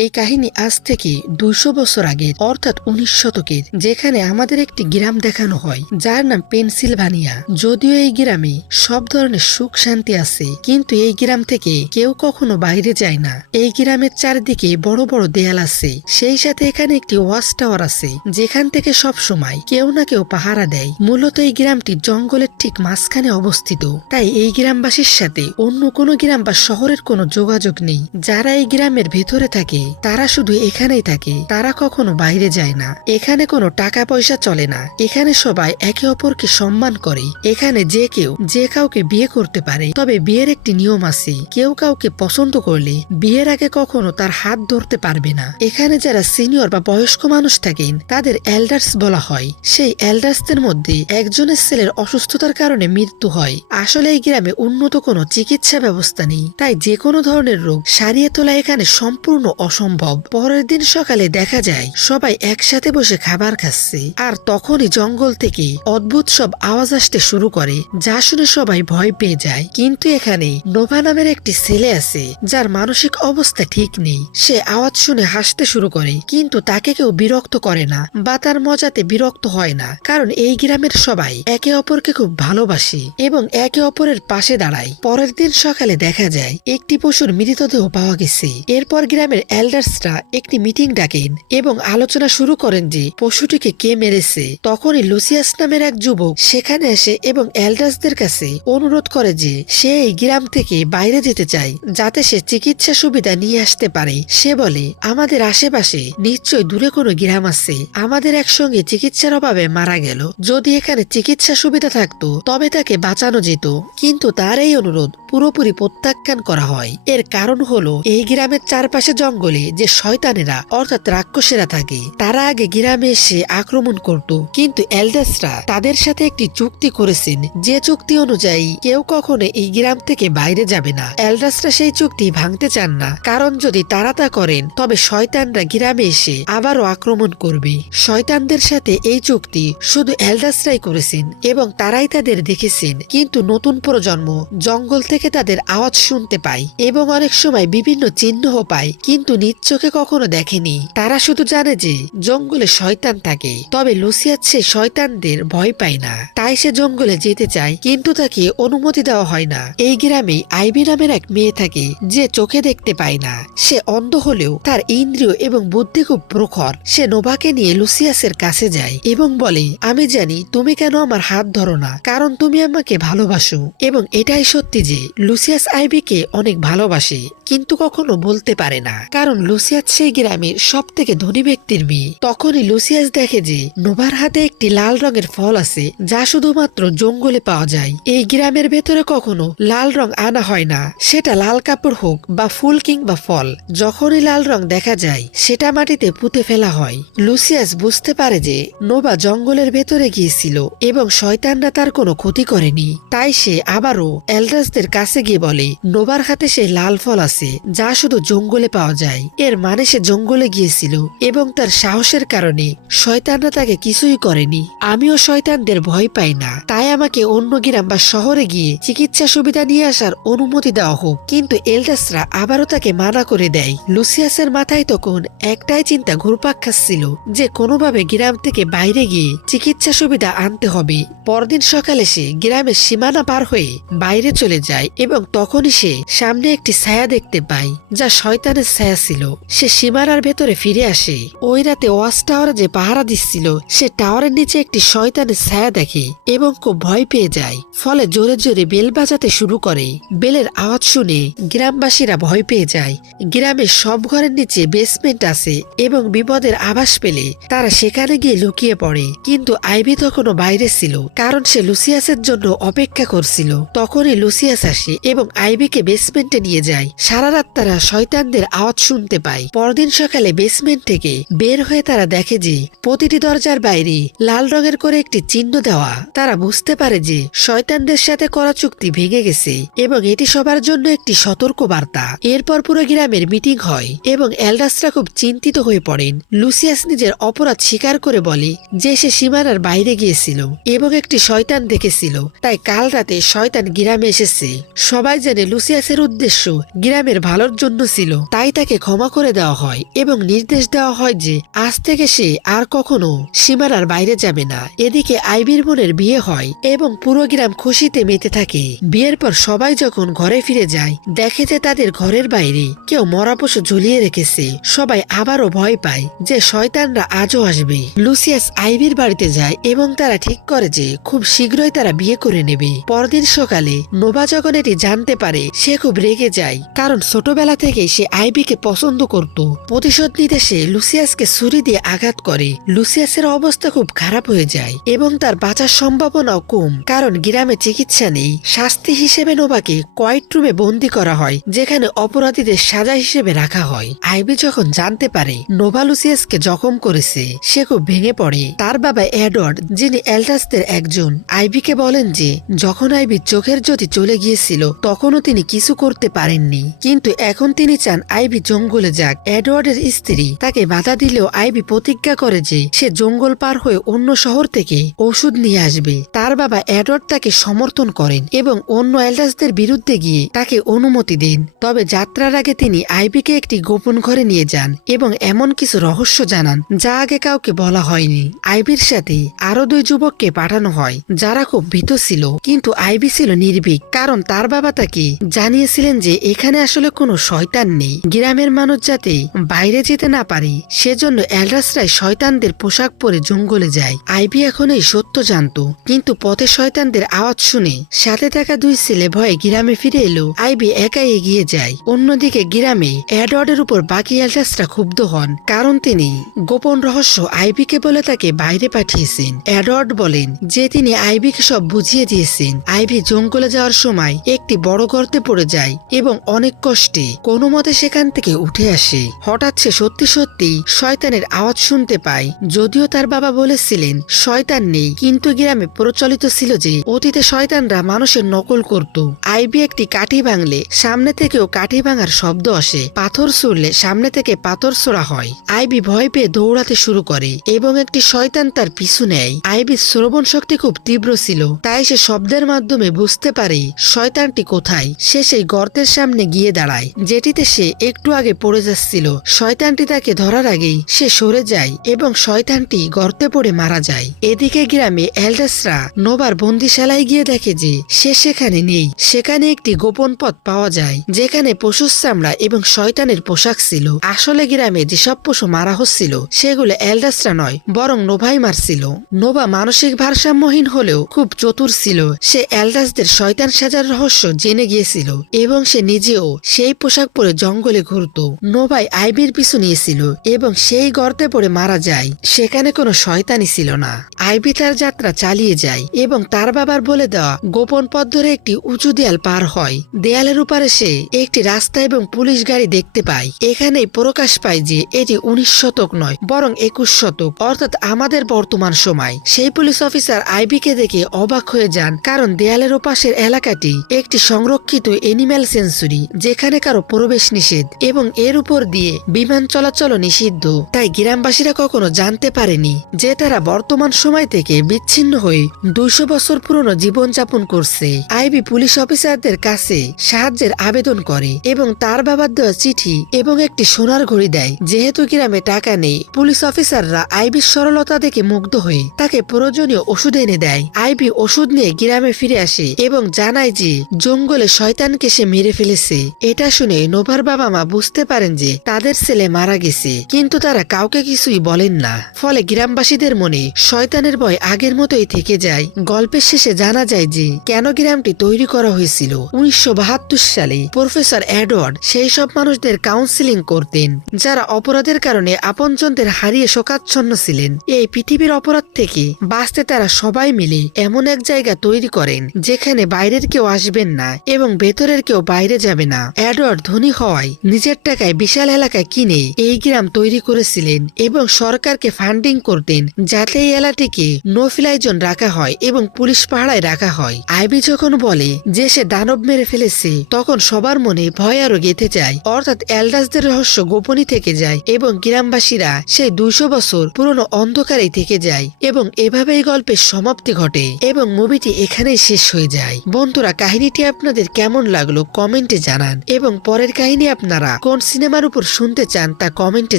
এই কাহিনী আজ থেকে 200 বছর আগের, অর্থাৎ 19 শতকের, যেখানে আমাদের একটি গ্রাম দেখানো হয় যার নাম পেনসিলভানিয়া। যদিও এই গ্রামে সব ধরনের সুখ শান্তি আছে, কিন্তু এই গ্রাম থেকে কেউ কখনো বাইরে যায় না। এই গ্রামের চারিদিকে বড় বড় দেয়াল আছে, সেই সাথে এখানে একটি ওয়াচ টাওয়ার আছে যেখান থেকে সব সময় কেউ না কেউ পাহারা দেয়। মূলত এই গ্রামটি জঙ্গলের ঠিক মাঝখানে অবস্থিত, তাই এই গ্রামবাসীর সাথে অন্য কোনো গ্রাম বা শহরের কোনো যোগাযোগ নেই। যারা এই গ্রামের ভেতরে থাকে তারা শুধু এখানেই থাকে, তারা কখনো বাইরে যায় না। এখানে কোনো টাকা পয়সা চলে না, এখানে সবাই একে অপরকে সম্মান করে। এখানে যে কেউ যে কাউকে বিয়ে করতে পারে, তবে বিয়ের একটি নিয়ম আছে, কেউ কাউকে পছন্দ করলে বিয়ের আগে কখনো তার হাত ধরতে পারবে না। এখানে যারা সিনিয়র বা বয়স্ক মানুষ থাকেন তাদের এল্ডার্স বলা হয়। সেই এল্ডার্সদের মধ্যে একজনের ছেলের অসুস্থতার কারণে মৃত্যু হয়। আসলে এই গ্রামে উন্নত কোনো চিকিৎসা ব্যবস্থা নেই, তাই যে কোনো ধরনের রোগ সারিয়ে তোলা এখানে সম্পূর্ণ অসম্ভব। পরের দিন সকালে দেখা যায় সবাই একসাথে বসে খাবার খাচ্ছে, আর তখনই জঙ্গল থেকে অদ্ভুত সব আওয়াজ আসতে শুরু করে, যা শুনে সবাই ভয় পেয়ে যায়। কিন্তু এখানে নোভা নামের একটি ছেলে আছে যার মানসিক অবস্থা ঠিক নেই। সে আওয়াজ শুনে হাসতে শুরু করে, কিন্তু তাকে কেউ বিরক্ত করে না বা তার মজাতে বিরক্ত হয় না, কারণ এই গ্রামের সবাই একে অপরকে খুব ভালোবাসে এবং একে অপরের পাশে দাঁড়ায়। পরের দিন সকালে দেখা যায় একটি পশুর মৃতদেহ পাওয়া গেছে। এরপর গ্রামের এল্ডার্সরা একটি মিটিং ডাকেন এবং আলোচনা শুরু করেন যে পশুটিকে কে মেরেছে। তখনই লুসিয়াস নামের এক যুবক সেখানে আসে এবং এল্ডার্সদের কাছে অনুরোধ করে যে সে এই গ্রাম থেকে বাইরে যেতে চায়, যাতে সে চিকিৎসা সুবিধা নিয়ে আসতে পারে। সে বলে, আমাদের আশেপাশে নিশ্চয় দূরে কোনো গ্রাম আছে, আমাদের একসঙ্গে চিকিৎসার অভাবে মারা গেল। যদি এখানে চিকিৎসা সুবিধা থাকতো তবে তাকে বাঁচানো যেত, কিন্তু তার এই অনুরোধ পুরোপুরি প্রত্যাখ্যান করা হয়। এর কারণ হলো এই গ্রামের চারপাশে জঙ্গলে যে শয়তানেরা অর্থাৎ রাক্ষসেরা থাকে, তারা আগে গ্রামে এসে আক্রমণ করত, কিন্তু এল্ডার্সরা তাদের সাথে একটি চুক্তি করেছেন, যে চুক্তি অনুযায়ী কেউ কখনো এই গ্রাম থেকে বাইরে যাবে না। এল্ডার্সরা সেই চুক্তি ভাঙতে চান না, কারণ যদি তারা তা করেন তবে শয়তানরা গ্রামে এসে আবারও আক্রমণ করবে। শয়তানদের সাথে এই চুক্তি শুধু এল্ডার্সরাই করেছেন এবং তারাই তাদের দেখেছেন, কিন্তু নতুন প্রজন্ম জঙ্গল থেকে তাদের আওয়াজ শুনতে পায় এবং অনেক সময় বিভিন্ন চিহ্নও পায়, কিন্তু নিজ চোখে কখনো দেখেনি। তারা শুধু জানে যে জঙ্গলে শয়তান থাকে, তবে লুসিয়াস সে শয়তানদের ভয় পায় না, তাই সে জঙ্গলে যেতে চায়, কিন্তু তাকে অনুমতি দেওয়া হয় না। এই গ্রামে আইভি নামের এক মেয়ে থাকে যে চোখে দেখতে পায় না। সে অন্ধ হলেও তার ইন্দ্রিয় এবং বুদ্ধি খুব প্রখর। সে নোভাকে নিয়ে লুসিয়াসের কাছে যায় এবং বলে, আমি জানি তুমি কেন আমার হাত ধরো না, কারণ তুমি আমাকে ভালোবাসো। এবং এটাই সত্যি যে লুসিয়াস আইভিকে অনেক ভালোবাসে, কিন্তু কখনো বলতে পারে না, কারণ লুসিয়াস সেই গ্রামের সব থেকে ধনী ব্যক্তির মেয়ে। তখনই লুসিয়াস দেখে যে নোভার হাতে একটি লাল রঙের ফল আছে, যা শুধুমাত্র জঙ্গলে পাওয়া যায়। এই গ্রামের ভেতরে কখনো লাল রং আনা হয় না, সেটা লাল কাপড় হোক বা ফুল কিংবা ফল। যখনই লাল রং দেখা যায় সেটা মাটিতে পুঁতে ফেলা হয়। লুসিয়াস বুঝতে পারে যে নোভা জঙ্গলের ভেতরে গিয়েছিল এবং শয়তানরা তার কোনো ক্ষতি করেনি, তাই সে আবারও এল্ডার্সদের কাছে গিয়ে বলে, নোভার হাতে সেই লাল ফল আছে যা শুধু জঙ্গলে পাওয়া যায়। এর মানে সে জঙ্গলে গিয়েছিল এবং তার সাহসের কারণে শয়তানরা তাকে কিছুই করেনি। আমিও শয়তানদের ভয় পাই না, তাই আমাকে অন্য গ্রাম বা শহরে গিয়ে চিকিৎসা সুবিধা নিয়ে আসার অনুমতি দেওয়া হোক। কিন্তু এল্ডার্সরা আবারও তাকে মানা করে দেয়। লুসিয়াসের মাথায় তখন একটাই চিন্তা ঘুরপাক খাচ্ছিল যে কোনোভাবে গ্রাম থেকে বাইরে গিয়ে চিকিৎসা সুবিধা আনতে হবে। পরদিন সকালে সে গ্রামের সীমানা পার হয়ে বাইরে চলে যায় এবং তখনই সে সামনে একটি ছায়া দেখতে পায়, যা শয়তানের ছায়া ছিল। সে সীমানার ভেতরে ফিরে আসে। ওই রাতে ওয়াচ টাওয়ারে যে পাহারা দিচ্ছিল সে টাওয়ারের নিচে একটি শয়তানের ছায়া দেখে এবং খুব ভয় পেয়ে যায়, ফলে জোরে জোরে বেল বাজাতে শুরু করে। বেলের আওয়াজ শুনে গ্রামবাসীরা ভয় পেয়ে যায়। গ্রামের সব ঘরের নিচে বেসমেন্ট আছে এবং বিপদের আভাস পেলে তারা সেখানে গিয়ে লুকিয়ে পড়ে, কিন্তু আইভি তখনও বাইরে ছিল, কারণ সে লুসিয়াসের জন্য অপেক্ষা করছিল। তখনই লুসিয়াস আসে এবং আইভিকে বেসমেন্টে নিয়ে যায়। সারা রাত তারা শয়তানদের আওয়াজ শুনতে পায়। পরদিন সকালে বেসমেন্ট থেকে বের হয়ে তারা দেখে যে প্রতিটি দরজার বাইরে লাল রঙের করে একটি চিহ্ন দেওয়া। তারা বুঝতে পারে যে শয়তানদের সাথে করা চুক্তি ভেঙে গেছে এবং এটি সবার জন্য একটি সতর্ক বার্তা। এরপর পুরো গ্রামের মিটিং হয় এবং এল্ডার্সরা খুব চিন্তিত হয়ে পড়েন। লুসিয়াস নিজের অপরাধ স্বীকার করে বলে যে সে সীমানার বাইরে গিয়েছিল এবং একটি শয়তান দেখেছিল, তাই কাল রাতে শয়তান গ্রামে এসেছে। সবাই জানে লুসিয়াসের উদ্দেশ্য গ্রামে গ্রামের ভালোর জন্য ছিল, তাই তাকে ক্ষমা করে দেওয়া হয় এবং নির্দেশ দেওয়া হয় যে আজ থেকে সে আর কখনো সীমানার বাইরে যাবে না। এদিকে আইবির বোনের বিয়ে হয় এবং পুরো গ্রাম খুশিতে মেতে থাকে। বিয়ের পর সবাই যখন ঘরে ফিরে যায়, দেখে যে তাদের ঘরের বাইরে কেউ মরা পশু ঝুলিয়ে রেখেছে। সবাই আবারও ভয় পায় যে শয়তানরা আজও আসবে। লুসিয়াস আইবির বাড়িতে যায় এবং তারা ঠিক করে যে খুব শীঘ্রই তারা বিয়ে করে নেবে। পরদিন সকালে নোভা যখন এটি জানতে পারে, সে খুব রেগে যায়, কারণ ছোটবেলা থেকে সে আইবিকে পছন্দ করত। প্রতিশোধ নিতে সে লুসিয়াসকে ছুরি দিয়ে আঘাত করে। লুসিয়াসের অবস্থা খুব খারাপ হয়ে যায় এবং তার বাঁচার সম্ভাবনাও কম, কারণ গ্রামে চিকিৎসা নেই। শাস্তি হিসেবে নোভাকে কোয়াইট রুমে বন্দি করা হয়, যেখানে অপরাধীদের সাজা হিসেবে রাখা হয়। আইবি যখন জানতে পারে নোভা লুসিয়াসকে জখম করেছে, সে খুব ভেঙে পড়ে। তার বাবা এডওয়ার্ড, যিনি এল্ডাসদের একজন, আইবিকে বলেন যে যখন আইবির চোখের জ্যোতি চলে গিয়েছিল তখনও তিনি কিছু করতে পারেননি, কিন্তু এখন তিনি চান আইবি জঙ্গলে যাক। এডওয়ার্ডের স্ত্রী তাকে বাধা দিলেও আইবি প্রতিজ্ঞা করে যে সে জঙ্গল পার হয়ে অন্য শহর থেকে ওষুধ নিয়ে আসবে। তার বাবা এডওয়ার্ড তাকে সমর্থন করেন এবং অন্য এল্ডাসদের বিরুদ্ধে গিয়ে তাকে অনুমতি দেন। তবে যাত্রার আগে তিনি আইবিকে একটি গোপন ঘরে নিয়ে যান এবং এমন কিছু রহস্য জানান যা আগে কাউকে বলা হয়নি। আইবির সাথে আরো 2 যুবককে পাঠানো হয় যারা খুব ভীত ছিল, কিন্তু আইবি ছিল নির্ভীক, কারণ তার বাবা তাকে জানিয়েছিলেন যে এখানে আসলে কোনো শয়তান নেই। গ্রামের মানুষ যাতে বাইরে যেতে না পারে সেজন্য এল্ডাসরাই শয়তানদের পোশাক পরে জঙ্গলে যায়। আইবি এখন এই সত্য জানতো, কিন্তু পথে শয়তানদের আওয়াজ শুনে সাথে থাকা 2 ছেলে ভয়ে গ্রামে ফিরে এলো। আইবি একাই এগিয়ে যায়। অন্যদিকে গ্রামে এডওয়ার্ডের উপর বাকি এল্ডাসরা ক্ষুব্ধ হন, কারণ তিনি গোপন রহস্য আইবিকে বলে তাকে বাইরে পাঠিয়েছেন। এডওয়ার্ড বলেন যে তিনি আইবিকে সব বুঝিয়ে দিয়েছেন। আইবি জঙ্গলে যাওয়ার সময় একটি বড় গর্তে পড়ে যায় এবং অনেক কষ্টে কোনো মতে সেখান থেকে উঠে আসে। হঠাৎ সে সত্যি সত্যি শয়তানের আওয়াজ শুনতে পায়। যদিও তার বাবা বলেছিলেন শয়তান নেই, কিন্তু গ্রামে প্রচলিত ছিল যে অতীতে শয়তানরা মানুষের নকল করত। আইবি একটি কাঠি ভাঙলে সামনে থেকেও কাঠি ভাঙার শব্দ আসে, পাথর ছুড়লে সামনে থেকে পাথর ছোড়া হয়। আইবি ভয় পেয়ে দৌড়াতে শুরু করে এবং একটি শয়তান তার পিছু নেয়। আইবির শ্রবণ শক্তি খুব তীব্র ছিল, তাই সে শব্দের মাধ্যমে বুঝতে পারে শয়তানটি কোথায়। সে সেই গর্তের সামনে গিয়ে দাঁড়ায় যেটিতে সে একটু আগে পড়ে যাচ্ছিল। শয়তানটি তাকে ধরার আগেই সে সরে যায় এবং শয়তানটি গর্তে পড়ে মারা যায়। এদিকে গ্রামে এল্ডাসরা নোভার বন্দিশালায় গিয়ে দেখে যে সে সেখানে নেই। সেখানে একটি গোপন পথ পাওয়া যায় যেখানে পশুর চামড়া এবং শয়তানের পোশাক ছিল। আসলে গ্রামে যেসব পশু মারা হচ্ছিল সেগুলো এল্ডাসরা নয়, বরং নোভাই মারছিল। নোভা মানসিক ভারসাম্যহীন হলেও খুব চতুর ছিল। সে এল্ডাসদের শয়তান সাজার রহস্য জেনে গিয়েছিল এবং সে নিজেও সেই পোশাক পরে জঙ্গলে ঘুরত। নোভাই আইবির পিছু নিয়েছিল এবং সেই গর্তে পড়ে মারা যায়। সেখানে কোনো শয়তানি ছিল না। আইবি তার যাত্রা চালিয়ে যায় এবং তার বাবার বলে দেওয়া গোপন পথ ধরে একটি উঁচু দেয়াল পার হয়। দেয়ালের উপরে সে একটি রাস্তা এবং পুলিশ গাড়ি দেখতে পায়। এখানেই প্রকাশ পায় যে এটি 19 শতক নয়, বরং 21 শতক, অর্থাৎ আমাদের বর্তমান সময়। সেই পুলিশ অফিসার আইবিকে দেখে অবাক হয়ে যান, কারণ দেয়ালের ওপাশের এলাকাটি একটি সংরক্ষিত এনিম্যাল সেঞ্চুরি, যেখানে কারো প্রবেশ নিষেধ এবং এর উপর দিয়ে বিমান চলাচল নিষিদ্ধ। তাই গ্রামবাসীরা কখনো জানতে পারেনি যে তারা বর্তমান সময় থেকে বিচ্ছিন্ন হয়ে 200 বছর পুরনো জীবন যাপন করছে। আইবি পুলিশ অফিসারদের কাছে সাহায্যের আবেদন করে এবং তার বাবার দেওয়া চিঠি এবং একটি সোনার ঘড়ি দেয়। যেহেতু গ্রামে টাকা নেই, পুলিশ অফিসাররা আইবির সরলতা দেখে মুগ্ধ হয়ে তাকে প্রয়োজনীয় ওষুধ এনে দেয়। আইবি ওষুধ নিয়ে গ্রামে ফিরে আসে এবং জানায় যে জঙ্গলে শয়তানকে সে মেরে ফেলেছে। এটা শুনে নোভার বাবা মা বুঝতে পারেন যে তাদের ছেলে মারা গেছে, কিন্তু তারা কাউকে কিছুই বলেন না। ফলে গ্রামবাসীদের মনে শয়তানের ভয় আগের মতোই থেকে যায়। গল্পের শেষে জানা যায় যে কেন গ্রামটি তৈরি করা হয়েছিল। 1972 সালে প্রফেসর এডওয়ার্ড সেই সব মানুষদের কাউন্সিলিং করতেন যারা অপরাধের কারণে আপনজনদের হারিয়ে শোকাচ্ছন্ন ছিলেন। এই পৃথিবীর অপরাধ থেকে বাঁচতে তারা সবাই মিলে এমন এক জায়গা তৈরি করেন যেখানে বাইরের কেউ আসবেন না এবং ভেতরের কেউ বাইরে যাবে না। এডওয়ার্ড ধনী হওয়ায় নিজের টাকায় বিশাল এলাকা কিনে এই গ্রাম তৈরি করেছিলেন এবং সরকারকে ফান্ডিং করতেন যাতে এই এলাকাটিকে নো ফ্লাই জোন রাখা হয় এবং পুলিশ পাহারায় রাখা হয়। আইবি যখন বলে যে সে দানব মেরে ফেলেছে, তখন সবার মনে ভয় আরো গেঁথে যায়, অর্থাৎ এল্ডাসদের রহস্য গোপনই থেকে যায় এবং গ্রামবাসীরা সেই 200 বছর পুরনো অন্ধকারেই থেকে যায় এবং এভাবেই গল্পের সমাপ্তি ঘটে এবং মুভিটি এখানেই শেষ হয়ে যায়। বন্ধুরা, কাহিনীটি আপনাদের কেমন লাগলো কমেন্টে জানান। জানান এবং পরের কাহিনী আপনারা কোন সিনেমার উপর শুনতে চান তা কমেন্টে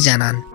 জানান।